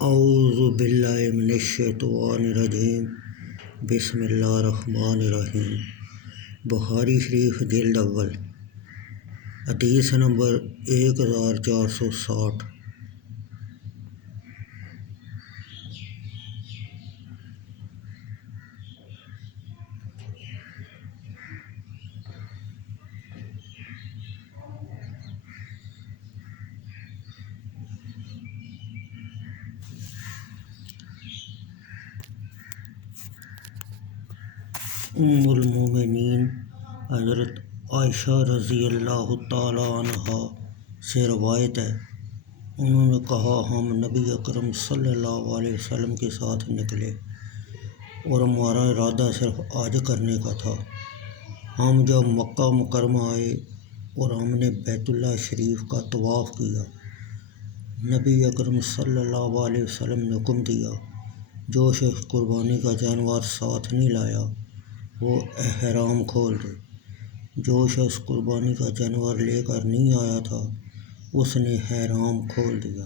اعوذ باللہ من الشیطان الرجیم بسم اللہ الرحمن الرحیم۔ بخاری شریف جلد اول حدیث نمبر 1460۔ ام المومنین حضرت عائشہ رضی اللہ تعالی عنہ سے روایت ہے، انہوں نے کہا ہم نبی اکرم صلی اللہ علیہ وسلم کے ساتھ نکلے اور ہمارا ارادہ صرف حج کرنے کا تھا۔ ہم جب مکہ مکرمہ آئے اور ہم نے بیت اللہ شریف کا طواف کیا، نبی اکرم صلی اللہ علیہ وسلم نے حکم دیا، جو شخص قربانی کا جانور ساتھ نہیں لایا وہ احرام کھول دے۔ جو شخص قربانی کا جانور لے کر نہیں آیا تھا اس نے احرام کھول دیا،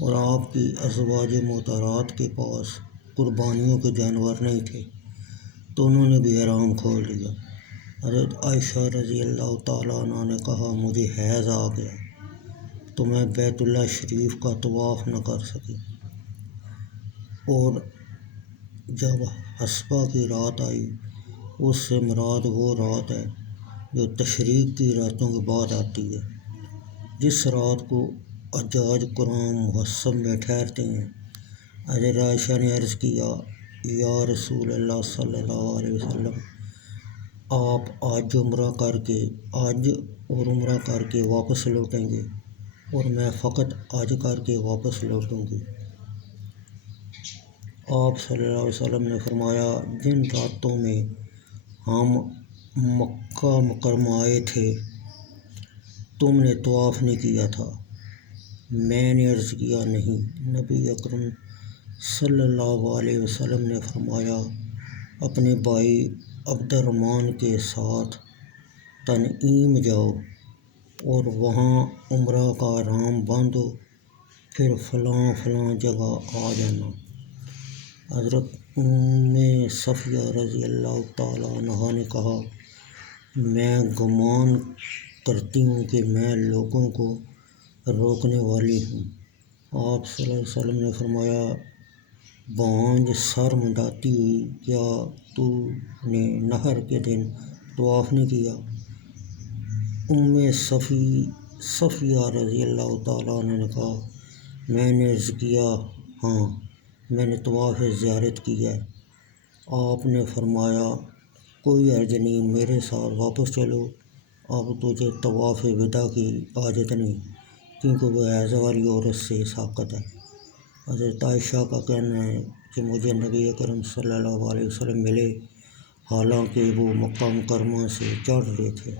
اور آپ کی ازواج محترمات کے پاس قربانیوں کے جانور نہیں تھے تو انہوں نے بھی احرام کھول دیا۔ حضرت عائشہ رضی اللہ تعالیٰ عنہ نے کہا مجھے حیض آ گیا تو میں بیت اللہ شریف کا طواف نہ کر سکی، اور جب حسبہ کی رات آئی، اس سے مراد وہ رات ہے جو تشریق کی راتوں کے بعد آتی ہے، جس رات کو حجاج کرام محصب میں ٹھہرتے ہیں۔ حضرت عائشہ نے عرض کیا، یا رسول اللہ صلی اللہ علیہ وسلم، آپ آج عمرہ کر کے واپس لوٹیں گے اور میں فقط حج کر کے واپس لوٹوں گی۔ آپ صلی اللہ علیہ وسلم نے فرمایا، جن راتوں میں ہم مکہ مکرمہ آئے تھے تم نے طواف نہیں کیا تھا؟ میں نے عرض کیا نہیں۔ نبی اکرم صلی اللہ علیہ وسلم نے فرمایا، اپنے بھائی عبد الرحمن کے ساتھ تنعیم جاؤ اور وہاں عمرہ کا احرام باندھو، پھر فلاں فلاں جگہ آ جانا۔ حضرت ام صفیہ رضی اللہ تعالیٰ عنہ نے کہا، میں گمان کرتی ہوں کہ میں لوگوں کو روکنے والی ہوں۔ آپ صلی اللہ علیہ وسلم نے فرمایا، بانجھ سر منڈاتی ہوئی، کیا تو نے نحر کے دن طواف نہیں کیا؟ ام صفیہ رضی اللہ تعالیٰ عنہ نے کہا، میں نے عرض کیا، ہاں میں نے طواف زیارت کی ہے۔ آپ نے فرمایا، کوئی حرج نہیں، میرے ساتھ واپس چلو، اب تجھے طواف وداع کی حاجت نہیں، کیونکہ وہ حیض والی عورت سے ساقط ہے۔ حضرت عائشہ کا کہنا ہے کہ مجھے نبی اکرم صلی اللہ علیہ وسلم ملے، حالانکہ وہ مکہ مکرمہ سے چڑھ رہے تھے،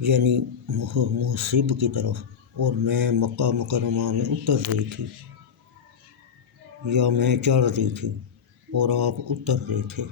یعنی محصب کی طرف، اور میں مکہ مکرمہ میں اتر رہی تھی، یا میں چڑھ رہی تھی اور آپ اتر رہے تھے۔